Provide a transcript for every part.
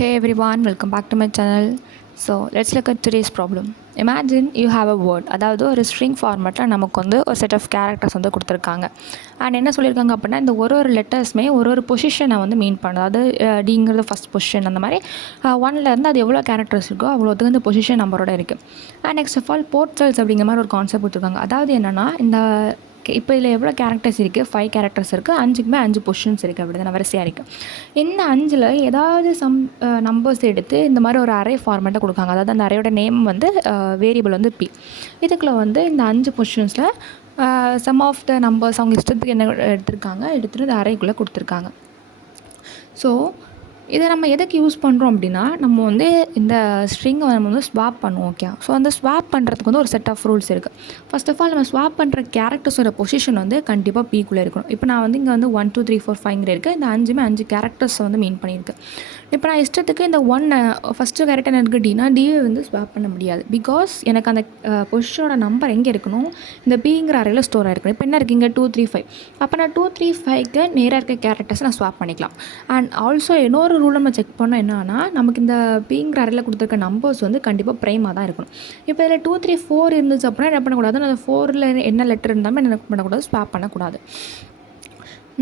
Hey everyone, welcome back to my channel. So let's look at today's problem. Imagine you have a word, அதாவது ஒரு string ஃபார்மேட்டில் நமக்கு வந்து ஒரு set of characters வந்து கொடுத்துருக்காங்க. அண்ட் என்ன சொல்லியிருக்காங்க அப்படின்னா, இந்த ஒரு லெட்டர்ஸுமே ஒரு பொசிஷனை வந்து மீன் பண்ணுது. அதாவது டிங்கிறது ஃபஸ்ட் பொசிஷன், அந்த மாதிரி ஒன்லேருந்து அது எவ்வளோ கேரக்டர்ஸ் இருக்கோ அவ்வளோத்துக்கு இந்த பொசிஷன் நம்பரோட இருக்குது. அண்ட் நெக்ஸ்ட் ஆஃப் ஆல் போர்ட்ரல்ஸ் அப்படிங்கிற மாதிரி ஒரு கான்செப்ட் கொடுத்துருக்காங்க. அதாவது என்னென்னா, இந்த இப்போ இதில் எவ்வளோ கேரக்டர்ஸ் இருக்குது, 5 கேரக்டர்ஸ் இருக்குது, 5க்குமே 5 பொசிஷன்ஸ் இருக்குது, அப்படி தான் வரிசையாக இருக்குது. இந்த 5ல் ஏதாவது நம்பர்ஸ் எடுத்து இந்த மாதிரி ஒரு அரே ஃபார்மேட்டை கொடுக்காங்க. அதாவது அந்த அரேயோட நேம் வந்து வேரியபிள் வந்து பி. இதுக்குள்ளே வந்து இந்த 5 பொசிஷன்ஸில் சம் ஆஃப் த நம்பர்ஸ் அவங்க இஷ்டத்துக்கு என்ன எடுத்துகிட்டு இந்த அரேக்குள்ளே கொடுத்துருக்காங்க. ஸோ இதை நம்ம எதுக்கு யூஸ் பண்ணுறோம் அப்படின்னா, நம்ம வந்து இந்த ஸ்ட்ரிங்கை நம்ம வந்து ஸ்வாப் பண்ணுவோம். ஓகே, ஸோ அந்த ஸ்வாப் பண்ணுறதுக்கு வந்து ஒரு செட் ஆஃப் ரூல்ஸ் இருக்குது. ஃபர்ஸ்ட் ஆஃப் ஆல் நம்ம ஸ்வாப் பண்ணுற கேரக்டர்ஸோட பொசிஷன் வந்து கண்டிப்பாக பீக்குள்ளே இருக்கணும். இப்போ நான் வந்து இங்கே வந்து 1 2 3 4 5 இருக்குது. இந்த 5மே 5 கேரக்டர்ஸை வந்து மீன் பண்ணியிருக்கு. இப்போ நான் இஷ்டத்துக்கு இந்த ஃபஸ்ட்டு கேரக்டர் எனக்கு டினா டிவை வந்து ஸ்வாப் பண்ண முடியாது. பிகாஸ் எனக்கு அந்த பொசிஷனோட நம்பர் எங்கே இருக்கணும், இந்த பிங்கிற அறையில் ஸ்டோர் ஆகிருக்கணும். இப்போ என்ன இருக்குது, இங்கே 2 3 5. அப்போ நான் 2 3 5க்கு நேராக இருக்க கேரக்டர்ஸை நான் ஸ்வாப் பண்ணிக்கலாம். அண்ட் ஆல்சோ இன்னொரு ரூல் நம்ம செக் பண்ணோம் என்னன்னா, நமக்கு இந்த பிங்கிற அறையில் கொடுத்துருக்க நம்பர்ஸ் வந்து கண்டிப்பாக ப்ரைமாக தான் இருக்கணும். இப்போ இதில் 2 3 4 இருந்துச்சு அப்படின்னா என்ன பண்ணக்கூடாது, அந்த 4ல் என்ன லெட்டர் இருந்தாலும் என்ன பண்ணக்கூடாது, ஸ்வாப் பண்ணக்கூடாது.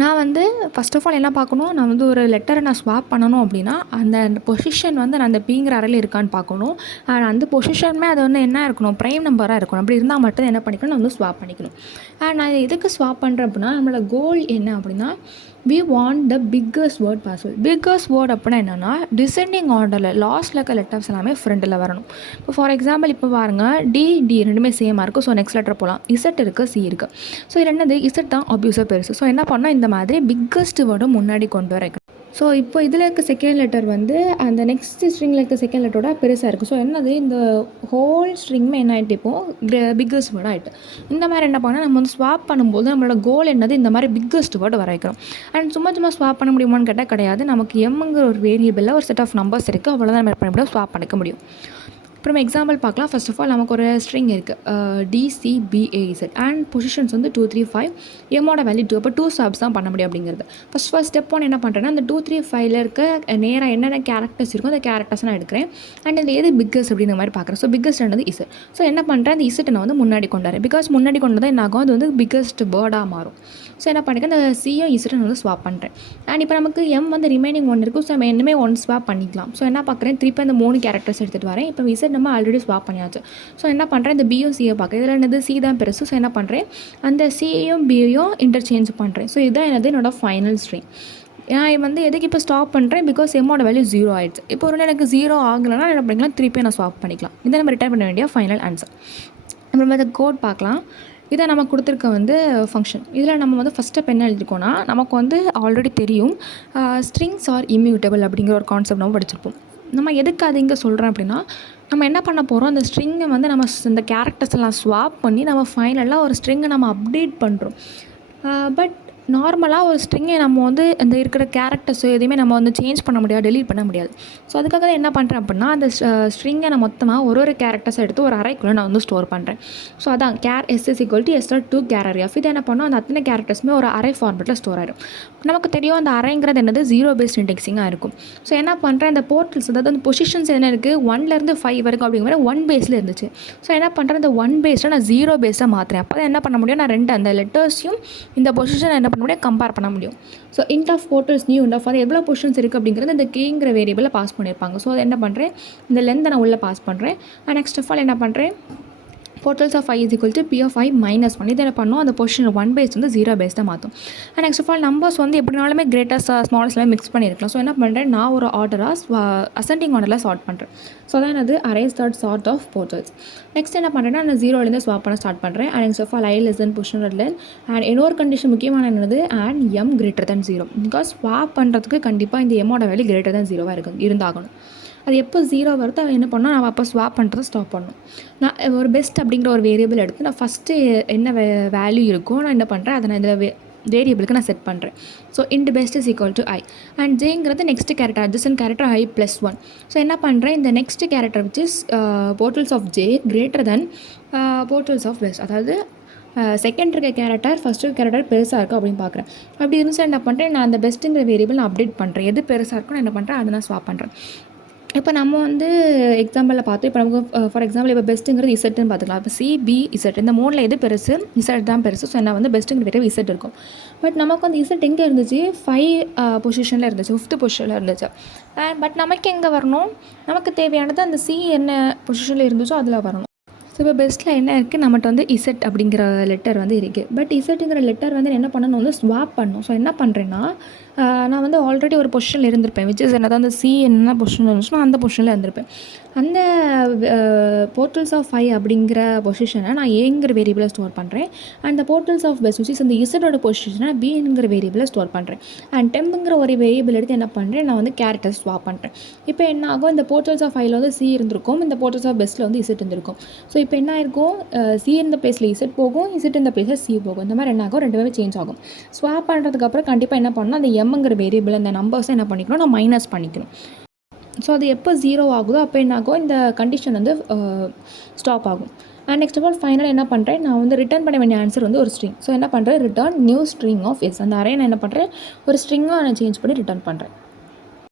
நான் வந்து ஃபஸ்ட் ஆஃப் ஆல் என்ன பார்க்கணும், நான் வந்து ஒரு லெட்டரை நான் ஸ்வாப் பண்ணணும் அப்படின்னா அந்த பொசிஷன் வந்து நான் அந்த பிங்கிற அறையில் இருக்கான்னு பார்க்கணும். அண்ட் அந்த பொசிஷனுமே அது வந்து என்ன இருக்கணும், ப்ரைம் நம்பராக இருக்கணும். அப்படி இருந்தால் மட்டும் என்ன பண்ணிக்கணும், நான் வந்து ஸ்வாப் பண்ணிக்கணும். அண்ட் நான் எதுக்கு ஸ்வாப் பண்ணுறேன் அப்படின்னா, நம்மளோட கோல் என்ன அப்படின்னா, we want the biggest word possible. biggest word அப்படின்னா என்னென்னா, டிசெண்டிங் ஆர்டரில் லாஸ்ட்டில் இருக்க லெட்டர்ஸ் எல்லாமே ஃப்ரெண்டில் வரணும். இப்போ ஃபார் எக்ஸாம்பிள் இப்போ பாருங்கள், டி ரெண்டுமே சேமாக இருக்குது. ஸோ நெக்ஸ்ட் லெட்டர் போகலாம். இசட் இருக்குது, சி இருக்குது. ஸோ இது என்னது, இசட் தான் அப்யூஸாக பெருசு. ஸோ என்ன பண்ணால் இந்த மாதிரி பிக்கஸ்ட் வேர்டும் முன்னாடி கொண்டு வர. ஸோ இப்போ இதில் இருக்க செகண்ட் லெட்டர் வந்து அந்த நெக்ஸ்ட் ஸ்ட்ரிங்கில் இருக்க செகண்ட் லெட்டரோட பெருசாக இருக்குது. ஸோ என்னது, இந்த ஹோல் ஸ்ட்ரிங்குமே என்ன ஆகிட்டு இப்போது பிக்கஸ்ட் வேர்டாக ஆகிட்டு. இந்த மாதிரி என்ன பண்ணால் நம்ம வந்து ஸ்வாப் பண்ணும்போது நம்மளோட கோல் என்னது, இந்த மாதிரி பிக்கஸ்ட் வேர்டு வர வைக்கிறோம். அண்ட் சும்மா ஸ்வாப் பண்ண முடியுமான்னு கேட்டால் கிடையாது. நமக்கு எம்ங்கிற ஒரு வேரியபிளில் ஒரு செட் ஆஃப் நம்பர்ஸ் இருக்குது, அவ்வளோதான் நம்ம பண்ண முடியும், ஸ்வாப் பண்ணிக்க முடியும். இப்போ நம்ம எக்ஸாம்பிள் பார்க்கலாம். ஃபர்ஸ்ட் ஆஃப் ஆல் நமக்கு ஒரு ஸ்ட்ரிங் இருக்குது, DCBAZ அண்ட் பொசிஷன்ஸ் வந்து 2 3 5, எம்மோட வேல்யூ 2. அப்போ 2 ஸ்வாப்ஸ் தான் பண்ண முடியும் அப்படிங்கிறது. ஃபஸ்ட் ஸ்டெப் 1 என்ன பண்ணுறேன்னா, அந்த 2 3 5ல் இருக்க நேராக என்னென்ன கேரக்டர்ஸ் இருக்கோ அந்த கேரக்டர்ஸ் நான் எடுக்கிறேன். அண்ட் இதில் எது பிக்கஸ்ட் அப்படிங்கிற மாதிரி பார்க்குறேன். ஸோ பிக்கஸ்ட் என்னது இசட். ஸோ என்ன பண்ணுறேன், அந்த இசட்டை நான் வந்து முன்னாடி கொண்டு வரேன். பிகாஸ் முன்னாடி கொண்டு தான் என்ன ஆகும், அது வந்து பிக்கஸ்ட் வேர்டாக மாறும். ஸோ என்ன பண்ணிக்கிறேன், அந்த சியும் இசட்டை நான் வந்து ஸ்வாப் பண்ணுறேன். அண்ட் இப்போ நமக்கு எம் வந்து ரிமைனிங் 1 இருக்கும். ஸோ நம்ம என்னமே 1 ஸ்வாப் பண்ணிக்கலாம். ஸோ என்ன பார்க்குறேன், திருப்பி அந்த 3 கேரக்டர்ஸ் எடுத்துகிட்டு வரேன். இப்போ இசட் நம்ம ஆல்ரெடி ஸ்வாப் பண்ணியாச்சு. ஸோ என்ன பண்ணுறேன், இந்த பியும் சியை பார்க்குறேன். இதில் என்னது, சி தான் பெருசு. ஸோ என்ன பண்ணுறேன், அந்த சியும் பியும் இன்டர்சேஞ்ச் பண்ணுறேன். ஸோ இதுதான் என்னோட ஃபைனல் ஸ்ட்ரிங். நான் வந்து எதுக்கு இப்போ ஸ்டாப் பண்ணுறேன், பிகாஸ் எம்மோட வேல்யூ 0 ஆகிடுச்சு. இப்போ ஒரு எனக்கு 0 ஆகலைன்னா என்ன பண்ணிக்கலாம், திருப்பி நான் ஸ்வாப் பண்ணிக்கலாம். இதை நம்ம ரிட்டர்ன் பண்ண வேண்டிய ஃபைனல் ஆன்சர். நம்ம இந்த கோட் பார்க்கலாம். இதை நம்ம கொடுத்துருக்க வந்து ஃபங்க்ஷன். இதில் நம்ம வந்து ஃபஸ்ட் ஸ்டெப் என்ன எழுதிருக்கோன்னா, நமக்கு வந்து ஆல்ரெடி தெரியும் ஸ்ட்ரிங்ஸ் ஆர் இம்யூட்டபிள் அப்படிங்கிற ஒரு கான்செப்ட் நம்ம படிச்சிருப்போம். நம்ம எதுக்கு அது இங்கே சொல்கிறேன் அப்படின்னா, நம்ம என்ன பண்ண போகிறோம், அந்த ஸ்ட்ரிங்கை வந்து நம்ம இந்த கேரக்டர்ஸ் எல்லாம் ஸ்வாப் பண்ணி நம்ம ஃபைனலாக ஒரு ஸ்ட்ரிங்கை நம்ம அப்டேட் பண்ணுறோம். பட் நார்மலாக ஒரு ஸ்ட்ரிங்கை நம்ம வந்து அந்த இருக்கிற கேரக்டர்ஸ் எதுவுமே நம்ம வந்து சேஞ்ச் பண்ண முடியாது, டெலீட் பண்ண முடியாது. ஸோ அதுக்காக தான் என்ன பண்ணுறேன் அப்படின்னா, அந்த ஸ்ட்ரிங்கை நான் மொத்தமாக ஒரு கேரக்டர்ஸை எடுத்து ஒரு அறைக்குள்ளே நான் வந்து ஸ்டோர் பண்ணுறேன். ஸோ அதான் S = S 2 கேர் ஆஃப். இது என்ன பண்ணோம், அந்த அத்தனை கேரக்டர்ஸுமே ஒரு அரே ஃபார்மேட்டில் ஸ்டோர் ஆகிடும். நமக்கு தெரியும் அந்த அரேங்கிறது என்னது, 0 பேஸ்ட் இண்டெக்ஸிங்காக இருக்கும். ஸோ என்ன பண்ணுறேன், இந்த போர்ட்டல்ஸ் அதாவது அந்த பொசிஷன்ஸ் என்ன இருக்குது, 1லேருந்து 5 வரைக்கும் அப்படிங்கிற 1 பேஸில் இருந்துச்சு. ஸோ என்ன பண்ணுறேன், இந்த 1 பேஸில் நான் 0 பேஸாக மாற்றுறேன். அப்போ தான் என்ன பண்ண முடியும், நான் 2 அந்த லெட்டர்ஸையும் இந்த பொசிஷனை என்ன பண்ண முடியும், கம்பேர் பண்ண முடியும். So int of portals new int of அது எவ்வளோ பொசிஷன்ஸ் இருக்குது அப்படிங்கிறது இந்த கேங்கிற வேரியபிளில் பாஸ் பண்ணியிருப்பாங்க. ஸோ அதை என்ன பண்ணுறேன், இந்த லென்த்தை நான் உள்ளே பாஸ் பண்ணுறேன். அண்ட் நெக்ஸ்ட் ஆஃப் ஆல் என்ன பண்ணுறேன், portals of I = P of I - 1. இதை என்ன பண்ணோம், அந்த பொசிஷன் 1 பேஸ் வந்து 0 பேஸ் தான் மாற்றும். And next of all numbers வந்து எப்படினாலுமே கிரேட்டஸ்ட் ஸ்மாலஸ்ட்லாம் மிக்ஸ் பண்ணியிருக்கலாம். ஸோ என்ன பண்ணுறேன், நான் ஒரு ஆர்டராக அசெண்டிங் ஆர்டரில் சார்ட் பண்ணுறேன். ஸோ அதான் அது array sort of portals. Next என்ன பண்ணுறேன்னா, நான் 0லேருந்து ஸ்வாப் பண்ண ஸ்டார்ட் பண்ணுறேன். And next of all I less than position len. And இன்னொரு கண்டிஷன் முக்கியமான என்னது, and M greater than 0. Because swap பண்ணுறதுக்கு கண்டிப்பாக இந்த எம்மோட வேல்யூ greater than 0 இருந்தாகணும். அது எப்போ 0 வருதோ அவன் என்ன பண்ணால் நம்ம அப்போ ஸ்வாப் பண்ணுறதை ஸ்டாப் பண்ணணும். நான் ஒரு பெஸ்ட் அப்படிங்கிற ஒரு வேரியபிள் எடுத்து நான் ஃபஸ்ட்டு என்ன வேல்யூ இருக்கோ நான் என்ன பண்ணுறேன், அதை நான் இதில் வேரியபிளுக்கு நான் செட் பண்ணுறேன். So int best = I and ஜேங்கிறது next character, adjacent character I + 1. So என்ன பண்ணுறேன், இந்த next character which is portals of J greater than portals of best. அதாவது செகண்ட் இருக்க கேரக்டர் ஃபஸ்ட்டு கேரக்டர் பெருசாக இருக்குது அப்படின்னு பார்க்குறேன். அப்படி இருந்துச்சு என்ன பண்ணுறேன், நான் அந்த பெஸ்ட்டுங்கிற வேரியபிள் நான் அப்டேட் பண்ணுறேன். எது பெருசாக இருக்கோ நான் என்ன பண்ணுறேன், அதை நான் ஸ்வாப் பண்ணுறேன். இப்போ நம்ம வந்து எக்ஸாம்பிளில் பார்த்தோம். இப்போ நமக்கு ஃபார் எக்ஸாம்பிள் இப்போ பெஸ்ட்டுங்கிறது இசட்டுன்னு பார்த்துக்கலாம். இப்போ இசட் இந்த மூணில் எது பெருசு, இசட் தான் பெருசு. ஸோ என்ன வந்து பெஸ்ட்டுங்கிற வேரியபிள் இசட் இருக்கும். பட் நமக்கு வந்து இசட் எங்கே இருந்துச்சு, 5 பொசிஷனில் இருந்துச்சு, 5th பொசிஷனில் இருந்துச்சு. பட் நமக்கு எங்கே வரணும், நமக்கு தேவையானது அந்த சி என்ன பொசிஷனில் இருந்துச்சோ அதில் வரணும். ஸோ இப்போ பெஸ்ட்டில் என்ன இருக்குது, நம்மகிட்ட வந்து இசட் அப்படிங்கிற லெட்டர் வந்து இருக்குது. பட் இசட்டுங்கிற லெட்டர் வந்து என்ன பண்ணணும், வந்து ஸ்வாப் பண்ணணும். ஸோ என்ன பண்ணுறேன்னா, நான் வந்து ஆல்ரெடி ஒரு பொசிஷனில் இருந்திருப்பேன். விச் இஸ் என்னதான் அந்த சி என்ன பொசிஷனில் இருந்துச்சுன்னா அந்த பொசிஷனில் இருந்திருப்பேன். அந்த போர்ட்டல்ஸ் ஆஃப் 5 அப்படிங்கிற பொசிஷனை நான் ஏங்கிற வேரியபிளை ஸ்டோர் பண்ணுறேன். அந்த portals of best which is அந்த இசட்டோட பொசிஷனை பிங்கிற வேரியபிளை ஸ்டோர் பண்ணுறேன். அண்ட் டெம்புங்கிற ஒரு வேரியபிள் எடுத்து என்ன பண்ணுறேன், நான் வந்து கேரக்டர் ஸ்வாப் பண்ணுறேன். இப்போ என்ன ஆகும், இந்த போர்ட்டல்ஸ் ஆஃப் 5ல வந்து சி இருந்திருக்கும், இந்த போர்ட்டல்ஸ் ஆஃப் பெஸ்ட்டில் வந்து இசட் இருந்திருக்கும். ஸோ இப்போ என்ன ஆயிருக்கும், சி இந்த பிளேஸில் இசட் போகும், இசட் இந்த பிளேஸில் சி போகும். இந்த மாதிரி என்ன ஆகும், ரெண்டுமே சேஞ்ச் ஆகும். ஸ்வாப் பண்ணுறதுக்கப்புறம் கண்டிப்பாக என்ன பண்ணணும், அந்த எம்ங்கிற வேரியபிள் அந்த நம்பர்ஸை என்ன பண்ணிக்கணும், நான் மைனஸ் பண்ணிக்கணும். ஸோ அது எப்போ 0 ஆகுதோ அப்போ என்ன ஆகும், இந்த கண்டிஷன் வந்து ஸ்டாப் ஆகும். அண்ட் நெக்ஸ்ட் ஆஃப் ஆல் ஃபைனலாக என்ன பண்ணுறேன், நான் வந்து ரிட்டர்ன் பண்ண வேண்டிய ஆன்சர் வந்து ஒரு ஸ்ட்ரிங். ஸோ என்ன பண்ணுறேன், return new string of S. அந்த அரே நான் என்ன பண்ணுறேன், ஒரு ஸ்ட்ரிங்காக நான் சேஞ்ச் பண்ணி ரிட்டர்ன் பண்ணுறேன்.